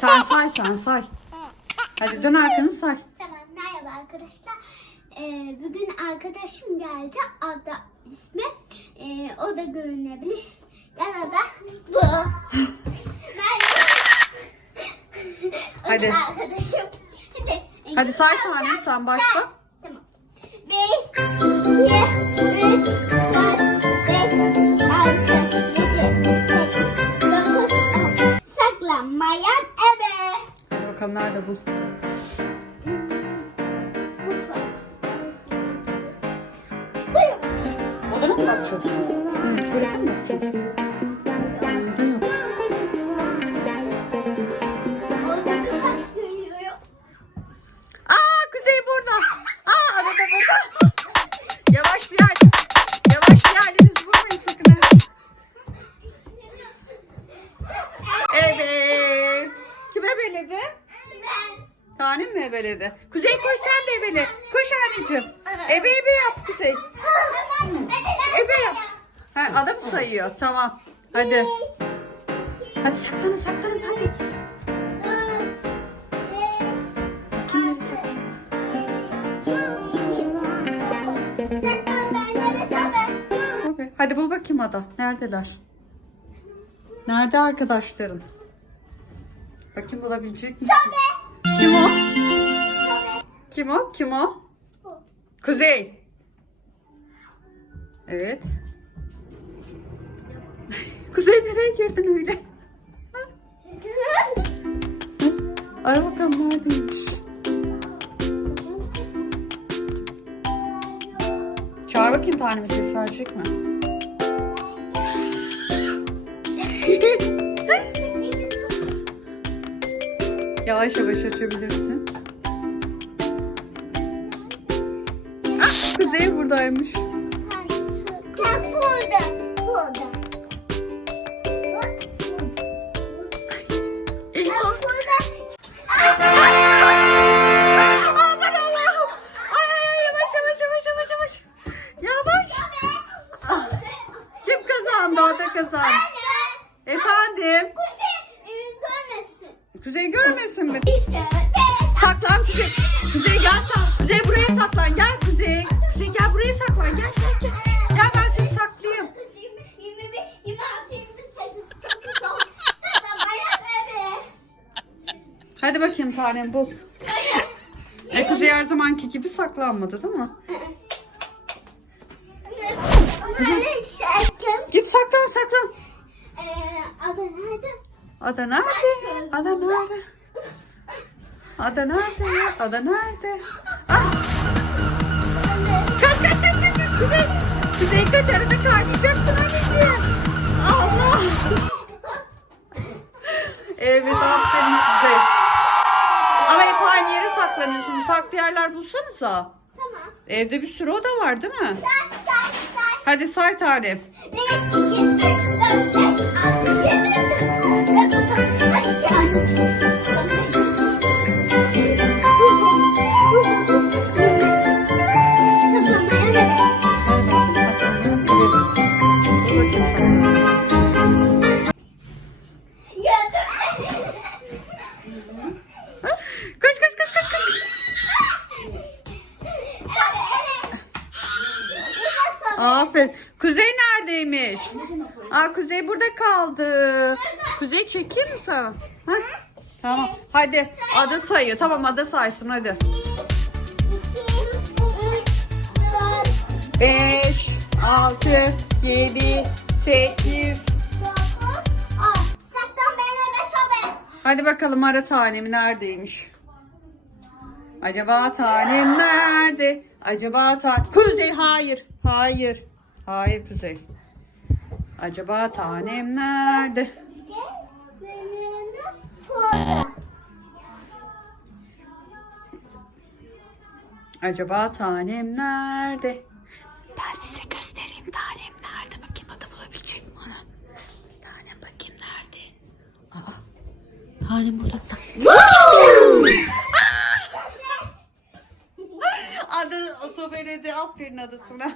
Sen say sen say. Hadi dön arkanı say. Tamam merhaba arkadaşlar. Ee, bugün arkadaşım geldi. Ada ismi. Ee, o da görünebilir. Gel Ada. Bu. Merhaba. Hadi. arkadaşım. Hadi. Hadi say tanem sen başla. Tamam. Bir, iki, üç, dört, beş, altı, Nerede bul. Buyurun. Odana mı bakacaksın? Evet, tuvalete mi bakacaksın? Neden yok? Aa Kuzey burada. Aa arada burada. Yavaş bir yer. Yavaş bir yerlerinizi vurmayın sakın. ha. Evet. Kime beledi? Ben. Tanem mi ebeledi? Kuzey koş sen de ebele. Koş anneciğim. Ebe ebe yap Kuzey. Ebe yap. Ha, adam sayıyor. Tamam. Hadi. Hadi saklanın saklanın hadi. Kim neresi? Hadi bul bakayım ada. Neredeler? Nerede arkadaşların? Bakayım bulabilecek misin? Kim o? Kim o? Kuzey. Evet. Kuzey nereye girdin öyle? Ara bakalım neredeymiş. Çağır bakayım tanemi ses verecek mi? Yavaş yavaş açabilirsin. Buradaymış. Tanem bul. E Kuzey her zamanki gibi saklanmadı değil mi? Git saklan saklan. Adı nerede? Ada nerede? Ada nerede? Ada nerede? Ada nerede? Ah! Kaç kaç kaç kaç Kuzey. Kuzey kaç arada kaynayacaksın anneciğim. Allah. Evet aferin size. Ama hep aynı yere saklanıyorsunuz. Farklı yerler bulsanıza. Tamam. Evde bir sürü oda var değil mi? Say say say. Hadi say tanem. 1, 2, 3, 4, 5, 6, 7, Aferin. Kuzey neredeymiş? Aa Kuzey burada kaldı. Kuzey çekeyim mi sana? Ha? Tamam. Hadi. Ada sayıyor. Tamam Ada saysın hadi. 5, 6, 7, 8. Hadi bakalım ara tanem neredeymiş? Acaba tanem nerede? Acaba ta Kuzey hayır. Hayır. Hayır Kuzey. Acaba tanem nerede? Acaba tanem nerede? Ben size göstereyim tanem nerede. Bakayım ada bulabilecek mi onu? Tanem bakayım nerede? Aa, tanem burada. Adı sobeledi. Aferin adısına.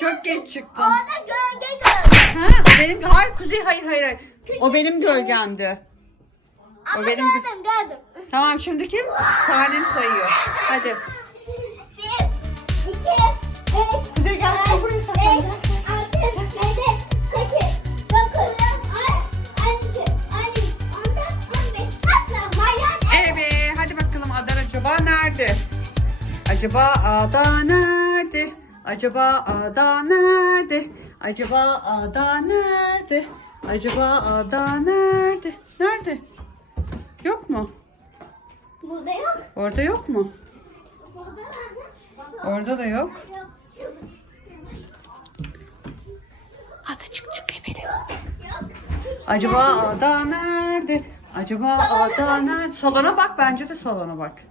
Çok geç çıktın. Orada gölge gördüm. Ha, o benim hayır Kuzey hayır hayır hayır. O benim gölgemdi. Ama benim- gördüm gördüm. Tamam şimdi kim? Tanem sayıyor. Hadi. Bir, iki, üç, Kuzey gel Acaba Ada nerede? Acaba Ada nerede? Acaba Ada nerede? Acaba Ada nerede? Nerede? Yok mu? Burada yok. Orada yok mu? Orada da yok. Ada çık çık. Yok. Acaba Ada nerede? Acaba Ada nerede? Salona bak bence de salona bak.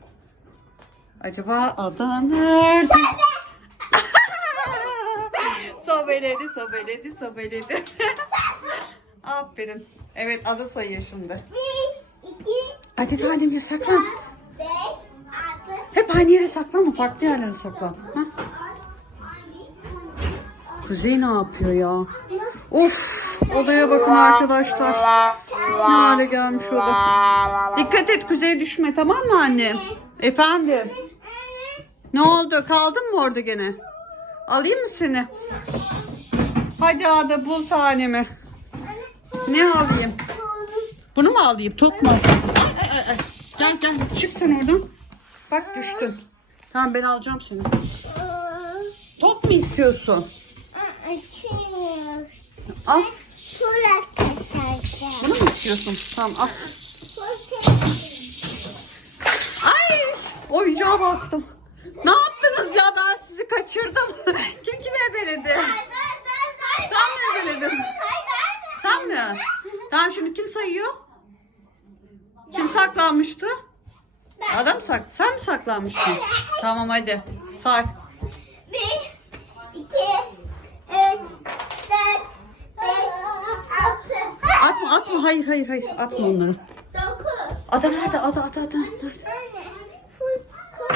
Acaba Ada nerede? sobeledi, sobeledi, sobeledi. Aferin. Evet Ada sayıyor şimdi. Bir, iki, Hadi tanem ya saklan. beş, altı, Hep aynı yere saklanma. Farklı yerlere saklan. Ha? Kuzey ne yapıyor ya? Of! Odaya bakın arkadaşlar. Ne hale gelmiş oda. Dikkat et kuzeye düşme tamam mı anne? Efendim? Ne oldu? Kaldın mı orada gene? Alayım mı seni? Hadi Ada bul tanemi. Ne alayım? Bunu mu alayım? Top mu? Ay, ay, ay. Gel gel çık sen oradan. Bak düştün. Tamam ben alacağım seni. Top mu istiyorsun? Al. Bunu mu istiyorsun? Tamam al. Ay oyuncağa bastım. Ne yaptınız ya ben sizi kaçırdım. Kim kimi ebeledi? Sen mi ebeledin? Sen mi? Tamam şimdi kim sayıyor? Kim saklanmıştı? Adam sak. Sen mi saklanmıştın? Tamam hadi say. Bir, iki, üç, dört, beş, altı, Atma atma hayır hayır hayır atma onları. dokuz, Ada nerede? Ada ada ada. Nerede? Full, full.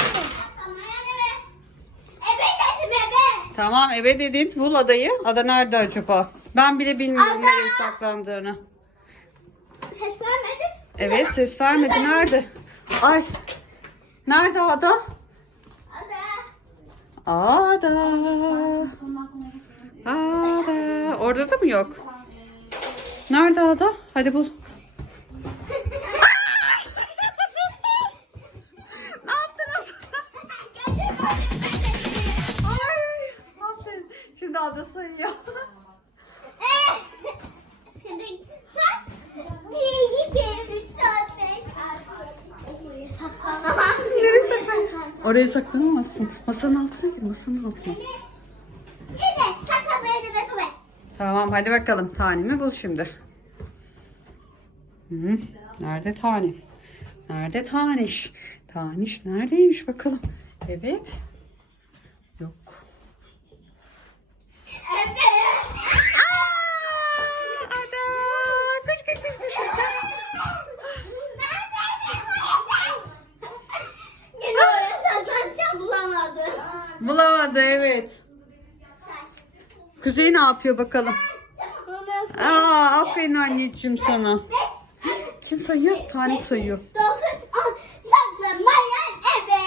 Ebe dedim ebe. Tamam eve dedin bul adayı. Ada nerede acaba? Ben bile bilmiyorum Ada! nereye saklandığını. Ses vermedin. Evet ses vermedi. Nerede? Ay. Nerede ada? Ada. Ada. Ada. Orada da mı yok? Nerede ada? Hadi bul. Beş, altı. Oraya saklanamazsın. Masanın altına gir masanın altına. Yine saklamaya da be sobe. Tamam hadi bakalım tanemi bul şimdi. Hı, nerede tanem? Nerede taniş? Taniş neredeymiş bakalım. Evet. Yok. Ebe. Aa, ada. Koş koş koş koş. Yine oraya saklanacağım bulamadım. Bulamadı evet. Kuzey ne yapıyor bakalım. Aa, aferin anneciğim sana. Kim sayıyor? Tanem sayıyor. Saklanmayan ebe.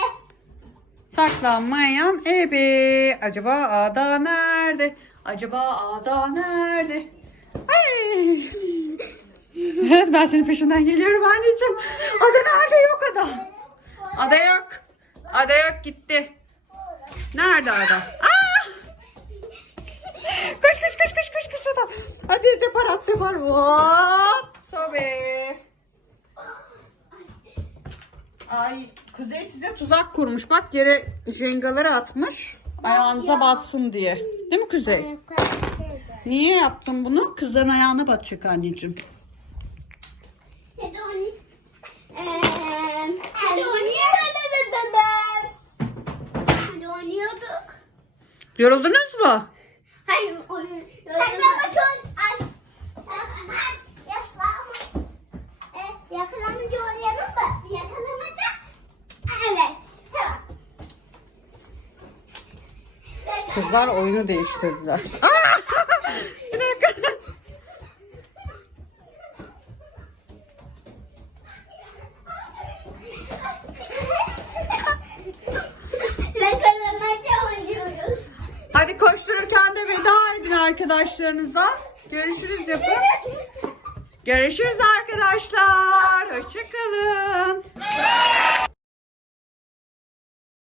Saklanmayan ebe. Acaba ada nerede? Acaba ada nerede? Ay. Evet ben senin peşinden geliyorum anneciğim. Ada nerede yok ada. Ada yok. Ada yok gitti. Nerede ada? Aa! Koş koş koş koş koş koş ada. Hadi depar at depar. Hop. Sobe. Ay Kuzey size tuzak kurmuş. Bak yere jengaları atmış. Ayağınıza batsın diye. Değil mi Kuzey? Niye yaptın bunu? Kızların ayağına batacak anneciğim. Hadi hadi. Hadi. Yoruldunuz mu? Hayır oyun. Saklamaç oyn. Ay. Saklamaç. Yakalamaç. E, yakalamacı oynayalım mı? Yakalamaca. Evet. Tamam. Kızlar oyunu değiştirdiler. Aa! Bir dakika. Arkadaşlarınıza. Görüşürüz yapın. Görüşürüz arkadaşlar. Hoşçakalın.